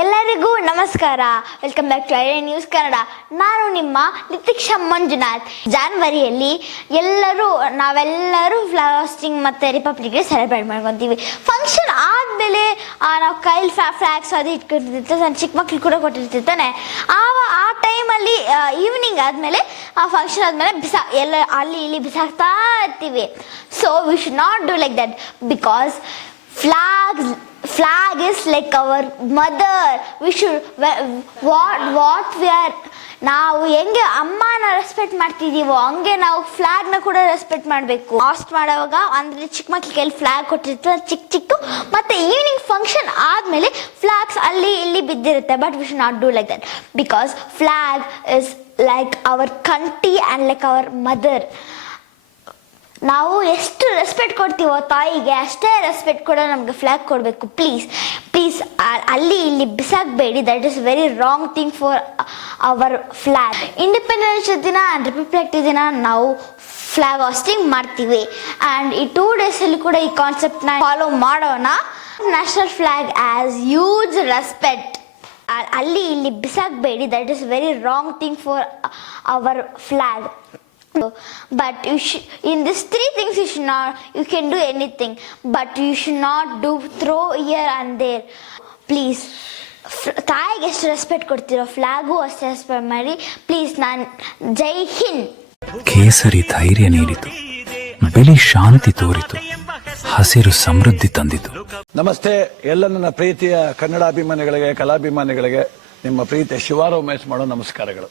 ಎಲ್ಲರಿಗೂ ನಮಸ್ಕಾರ. Welcome back to Idea news Kannada. ನಾನು ನಿಮ್ಮ ನಿತೀಕ್ಷಾ ಮಂಜುನಾಥ್. ಜಾನ್ವರಿಯಲ್ಲಿ ನಾವೆಲ್ಲರೂ ಫ್ಲಾಗ್ ಹಾಸ್ಟಿಂಗ್ ಮತ್ತು ರಿಪಬ್ಲಿಕ್ ಡೇ ಸೆಲೆಬ್ರೇಟ್ ಮಾಡ್ಕೊತೀವಿ. ಫಂಕ್ಷನ್ ಆದಮೇಲೆ ನಾವು ಕೈಲಿ ಫ್ಲಾಗ್ಸ್ ಅದು ಇಟ್ಕೊತಿರ್ತೀವಿ, ನನ್ನ ಚಿಕ್ಕ ಮಕ್ಳು ಕೂಡ ಕೊಟ್ಟಿರ್ತಿರ್ತಾನೆ. ಆ ಟೈಮಲ್ಲಿ ಈವ್ನಿಂಗ್ ಆದಮೇಲೆ ಆ ಫಂಕ್ಷನ್ ಆದಮೇಲೆ ಎಲ್ಲ ಅಲ್ಲಿ ಇಲ್ಲಿ ಬಿಸಾಕ್ತಾ ಇರ್ತೀವಿ. So we should not do like that because flag is like our mother. We should what we are ನಾವು ಹೆಂಗೆ ಅಮ್ಮನ ರೆಸ್ಪೆಕ್ಟ್ ಮಾಡ್ತಿದ್ದೀವೋ ಹಂಗೆ ನಾವು ಫ್ಲಾಗ್ನ ಕೂಡ ರೆಸ್ಪೆಕ್ಟ್ ಮಾಡಬೇಕು. ಹಾಸ್ಟ್ ಮಾಡುವಾಗ ಅಂದರೆ ಚಿಕ್ಕ ಮಕ್ಳ ಕೈಲಿ ಫ್ಲಾಗ್ ಕೊಟ್ಟಿರ್ತಾರೆ ಚಿಕ್ಕ ಮತ್ತು ಈವ್ನಿಂಗ್ ಫಂಕ್ಷನ್ ಆದಮೇಲೆ ಫ್ಲಾಗ್ಸ್ ಅಲ್ಲಿ ಇಲ್ಲಿ ಬಿದ್ದಿರುತ್ತೆ. But we should not do like that because flag is like our country and like our mother. ನಾವು ಎಷ್ಟು ರೆಸ್ಪೆಕ್ಟ್ ಕೊಡ್ತೀವೋ ತಾಯಿಗೆ ಅಷ್ಟೇ ರೆಸ್ಪೆಕ್ಟ್ ಕೂಡ ನಮಗೆ ಫ್ಲಾಗ್ ಕೊಡಬೇಕು. ಪ್ಲೀಸ್ ಅಲ್ಲಿ ಇಲ್ಲಿ ಬಿಸಾಕಬೇಡಿ. That is very wrong thing for our flag. Independence ದಿನ ಆ್ಯಂಡ್ ರಿಪಬ್ಲಿಕ್ ಡೇ ದಿನ ನಾವು ಫ್ಲಾಗ್ ಹಾಸ್ಟಿಂಗ್ ಮಾಡ್ತೀವಿ. ಆ್ಯಂಡ್ ಈ 2 ಡೇಸಲ್ಲಿ ಕೂಡ ಈ ಕಾನ್ಸೆಪ್ಟ್ನ ಫಾಲೋ ಮಾಡೋಣ. National flag as huge respect. ಅಲ್ಲಿ ಇಲ್ಲಿ ಬಿಸಾಕಬೇಡಿ. That is very wrong thing for our flag. But in these 3 things you can do anything, but you should not throw here and there. Please ತಾಯಿಗೆ ಎಷ್ಟು respect ಕೊಡ್ತೀರೋ flag ಅಷ್ಟೇ respect ಮಾಡಿ please. ನಾನು ಜೈ ಹಿಂದ್. ಕೇಸರಿ ಧೈರ್ಯ ನೀಡಿತು, ಬಿಳಿ ಶಾಂತಿ ತೋರಿತು, ಹಸಿರು ಸಮೃದ್ಧಿ ತಂದಿತು. ನಮಸ್ತೆ ಎಲ್ಲ ನನ್ನ ಪ್ರೀತಿಯ ಕನ್ನಡಾಭಿಮಾನಿಗಳಿಗೆ, ಕಲಾಭಿಮಾನಿಗಳಿಗೆ ನಿಮ್ಮ ಪ್ರೀತಿಯ ಶಿವಾರ ಉಮೇಶ್ ಮಾಡೋ ನಮಸ್ಕಾರಗಳು.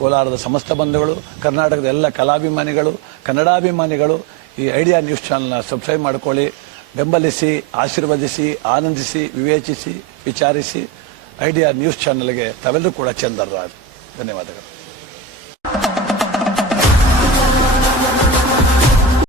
ಕೋಲಾರದ ಸಮಸ್ತ ಬಂಧುಗಳು, ಕರ್ನಾಟಕದ ಎಲ್ಲ ಕಲಾಭಿಮಾನಿಗಳು, ಕನ್ನಡಾಭಿಮಾನಿಗಳು ಈ ಐಡಿಯಾ ನ್ಯೂಸ್ ಚಾನಲ್ನ ಸಬ್ಸ್ಕ್ರೈಬ್ ಮಾಡ್ಕೊಳ್ಳಿ, ಬೆಂಬಲಿಸಿ, ಆಶೀರ್ವದಿಸಿ, ಆನಂದಿಸಿ, ವಿವೇಚಿಸಿ, ವಿಚಾರಿಸಿ. ಐಡಿಯಾ ನ್ಯೂಸ್ ಚಾನಲ್ಗೆ ತಾವೆಲ್ಲರೂ ಕೂಡ ಚಂದರ್ರಾಜ್. ಧನ್ಯವಾದಗಳು.